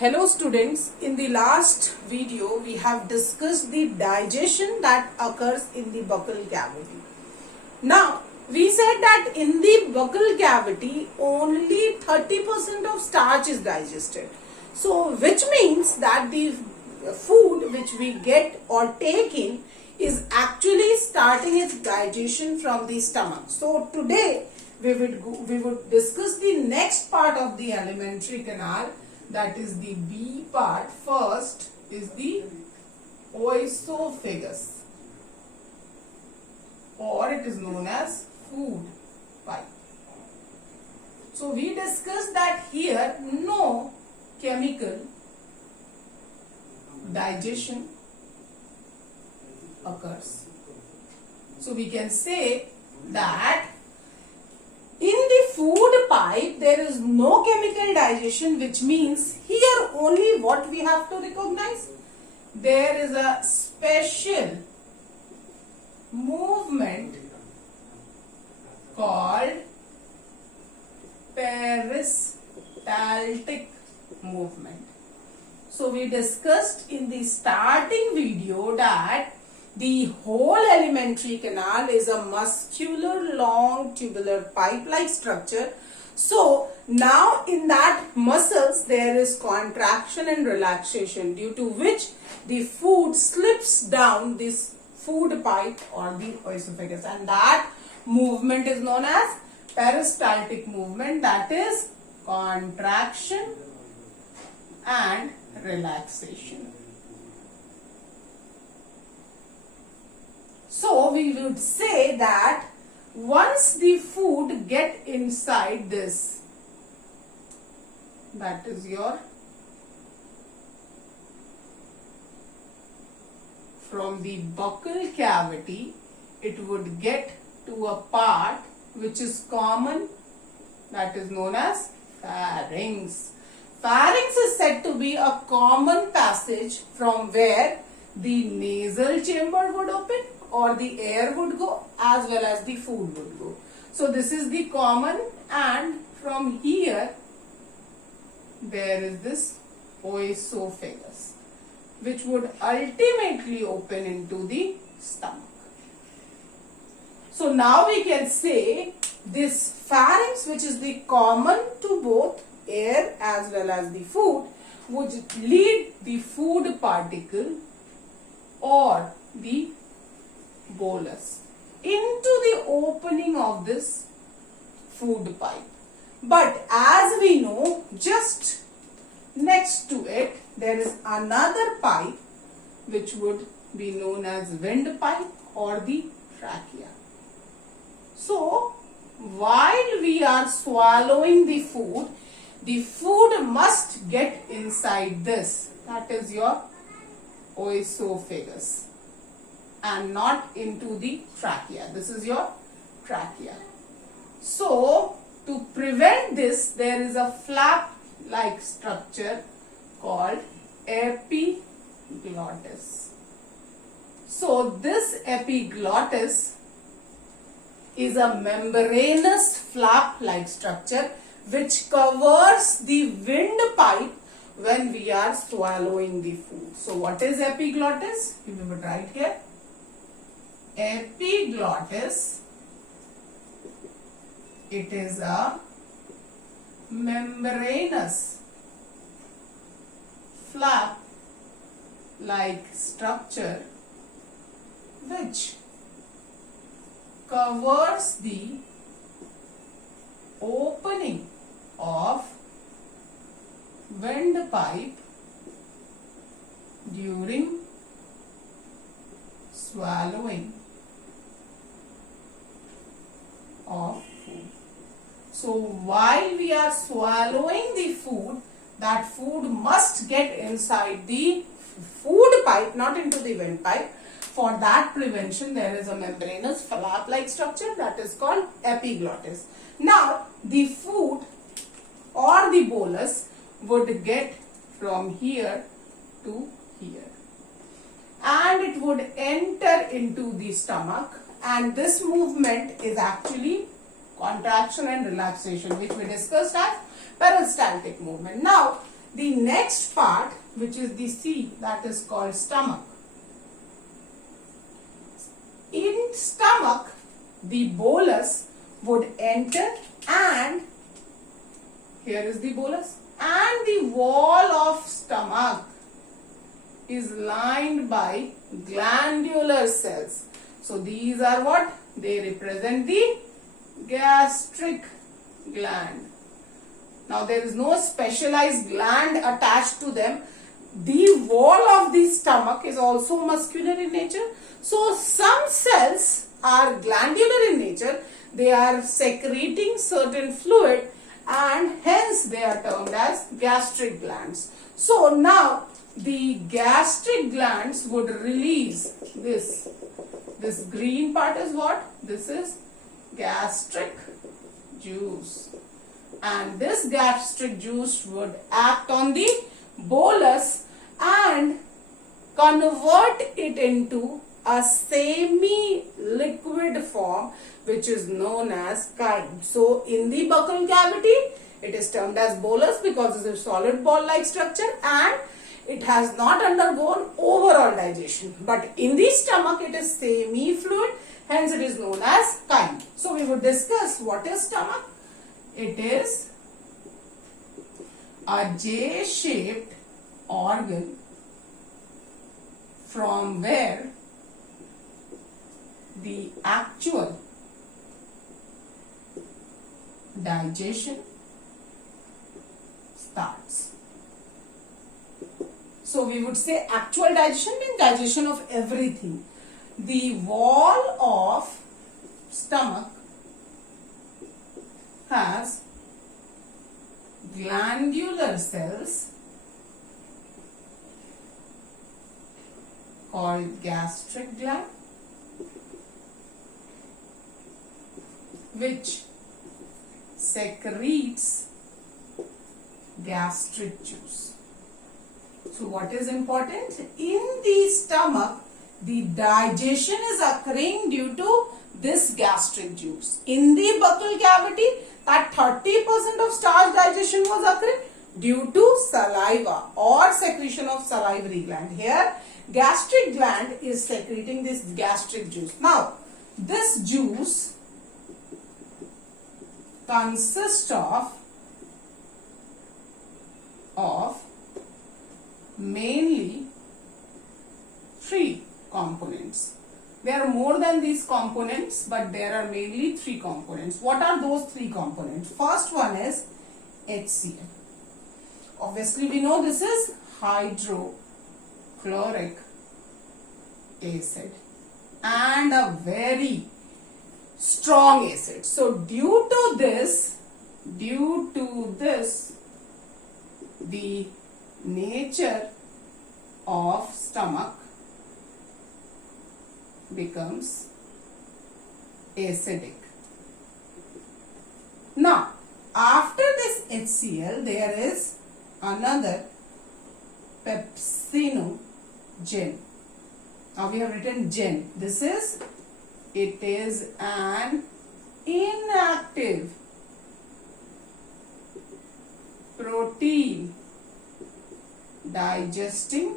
Hello students, in the last video we have discussed the digestion that occurs in the buccal cavity. Now we said that in the buccal cavity only 30% of starch is digested. So which means that the food which we get or take in is actually starting its digestion from the stomach. So today we would discuss the next part of the alimentary canal, that is the B part. First is the oesophagus, or it is known as food pipe. So we discussed that here no chemical digestion occurs. So we can say that in the food pipe there is no chemical digestion, which means here only what we have to recognize, there is a special movement called peristaltic movement. So we discussed in the starting video that the whole alimentary canal is a muscular long tubular pipe-like structure. So now in that muscles there is contraction and relaxation, due to which the food slips down this food pipe or the oesophagus, and that movement is known as peristaltic movement, that is contraction and relaxation. So we would say that once the food get inside this, that is your, from the buccal cavity, it would get to a part which is common, that is known as pharynx. Pharynx is said to be a common passage from where the nasal chamber would open or the air would go as well as the food would go. So this is the common, and from here there is this oesophagus which would ultimately open into the stomach. So now we can say this pharynx, which is the common to both air as well as the food, would lead the food particle or the bolus into the opening of this food pipe. But as we know, just next to it there is another pipe which would be known as windpipe or the trachea. So while we are swallowing the food must get inside this, that is your oesophagus, and not into the trachea. This is your trachea. So to prevent this, there is a flap like structure called epiglottis. So this epiglottis is a membranous flap like structure which covers the windpipe when we are swallowing the food. So what is epiglottis? We would write here. Epiglottis, it is a membranous flap like structure which covers the opening of windpipe during swallowing of food. So while we are swallowing the food, that food must get inside the food pipe, not into the windpipe. For that prevention, there is a membranous flap-like structure that is called epiglottis. Now, the food or the bolus would get from here to here, and it would enter into the stomach, and this movement is actually contraction and relaxation, which we discussed as peristaltic movement. Now, the next part, which is the C, that is called stomach. In stomach, the bolus would enter, and here is the bolus, and the wall of stomach is lined by glandular cells. So these are what? They represent the gastric gland. Now there is no specialized gland attached to them. The wall of the stomach is also muscular in nature. So some cells are glandular in nature. They are secreting certain fluid, and hence they are termed as gastric glands. So now the gastric glands would release this. This green part is what? This is gastric juice. And this gastric juice would act on the bolus and convert it into a semi-liquid form, which is known as chyme. So in the buccal cavity, it is termed as bolus because it is a solid ball-like structure and it has not undergone overall digestion. But in the stomach, it is semi-fluid, hence it is known as chyme. So we would discuss what is stomach. It is a J-shaped organ from where the actual digestion starts. So we would say actual digestion means digestion of everything. The wall of stomach has glandular cells called gastric gland, which secretes gastric juice. So what is important? In the stomach, the digestion is occurring due to this gastric juice. In the buccal cavity, that 30% of starch digestion was occurring due to saliva or secretion of salivary gland. Here, gastric gland is secreting this gastric juice. Now, this juice consists of mainly 3 components. There are more than these components, but there are mainly 3 components. What are those 3 components? First one is HCl. Obviously, we know this is hydrochloric acid and a very strong acid. So due to this, the nature of stomach becomes acidic. Now, after this HCl, there is another pepsinogen. Now we have written gen. It is an inactive protein digesting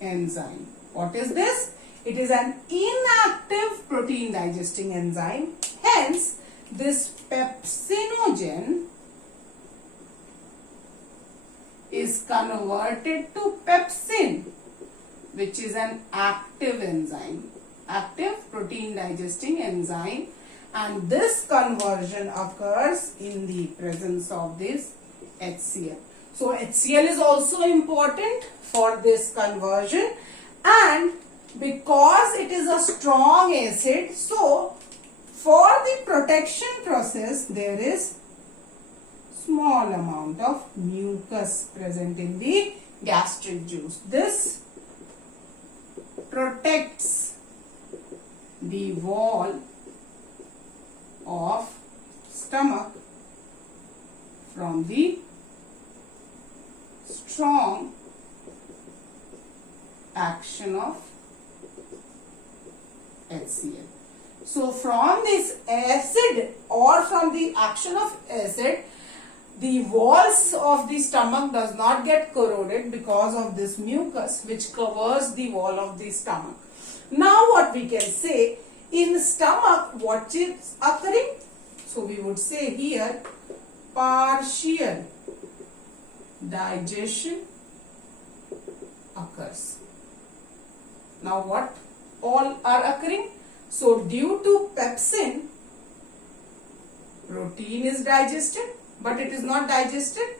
enzyme. What is this? It is an inactive protein digesting enzyme. Hence, this pepsinogen is converted to pepsin, which is an active enzyme, active protein digesting enzyme, and this conversion occurs in the presence of this HCl. So HCl is also important for this conversion, and because it is a strong acid, so for the protection process there is small amount of mucus present in the gastric juice. This protects the wall of stomach from the strong action of HCl. So from this acid or from the action of acid, the walls of the stomach does not get corroded because of this mucus which covers the wall of the stomach. Now what we can say, in stomach what is occurring? So we would say here partial digestion occurs. Now what all are occurring? So due to pepsin, protein is digested, but it is not digested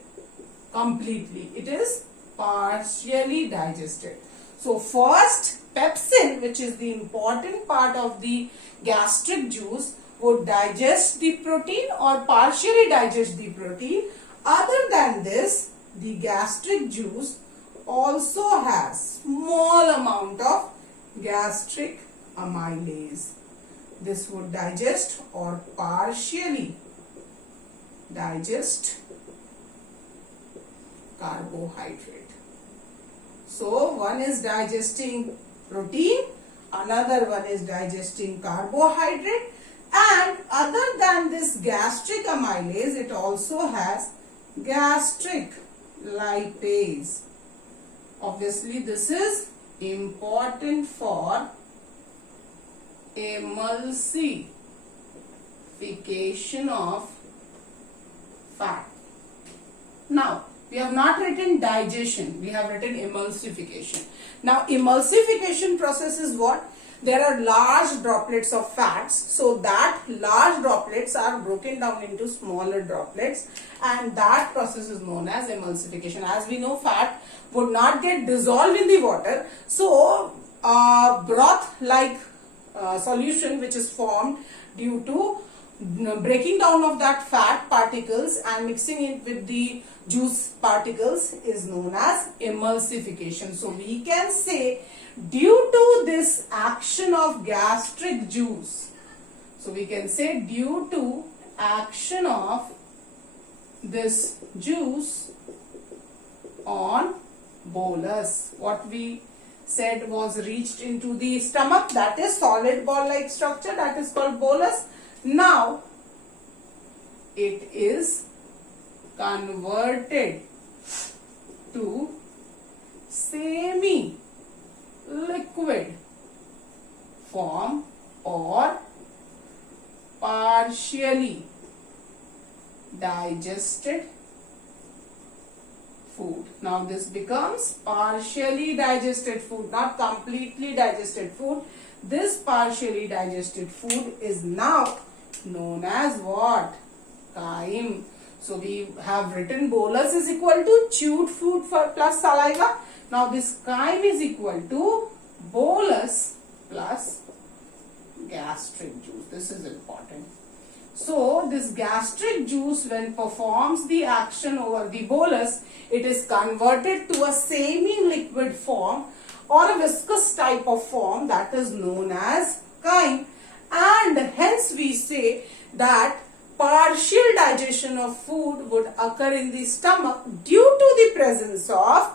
completely. It is partially digested. So first, pepsin, which is the important part of the gastric juice, would digest the protein or partially digest the protein. Other than this, the gastric juice also has small amount of gastric amylase. This would digest or partially digest carbohydrate. So one is digesting protein, another one is digesting carbohydrate, and other than this gastric amylase, it also has gastric lipase. Obviously this is important for emulsification of fat. Now we have not written digestion, we have written emulsification. Now emulsification process is what? There are large droplets of fats, so that large droplets are broken down into smaller droplets, and that process is known as emulsification. As we know, fat would not get dissolved in the water, so broth like solution which is formed due to breaking down of that fat particles and mixing it with the juice particles is known as emulsification. So we can say, due to this action of gastric juice, so we can say due to action of this juice on bolus, what we said was reached into the stomach, that is solid ball like structure, that is called bolus. Now it is converted to semi-liquid form or partially digested food. Now this becomes partially digested food, not completely digested food. This partially digested food is now known as what? Chyme. So we have written bolus is equal to chewed food plus saliva. Now this chyme is equal to bolus plus gastric juice. This is important. So this gastric juice, when performs the action over the bolus, it is converted to a semi-liquid form or a viscous type of form, that is known as chyme, and hence we say that partial digestion of food would occur in the stomach due to the presence of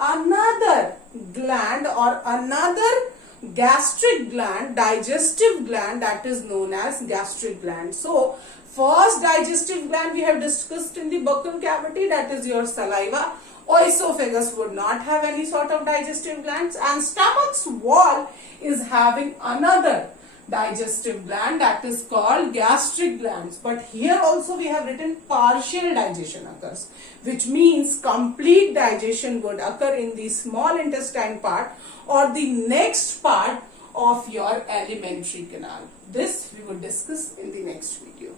another gland or another gastric gland, digestive gland, that is known as gastric gland. So first digestive gland we have discussed in the buccal cavity, that is your saliva. Esophagus would not have any sort of digestive glands, and stomach's wall is having another digestive gland, that is called gastric glands. But here also we have written partial digestion occurs, which means complete digestion would occur in the small intestine part or the next part of your alimentary canal. This we will discuss in the next video.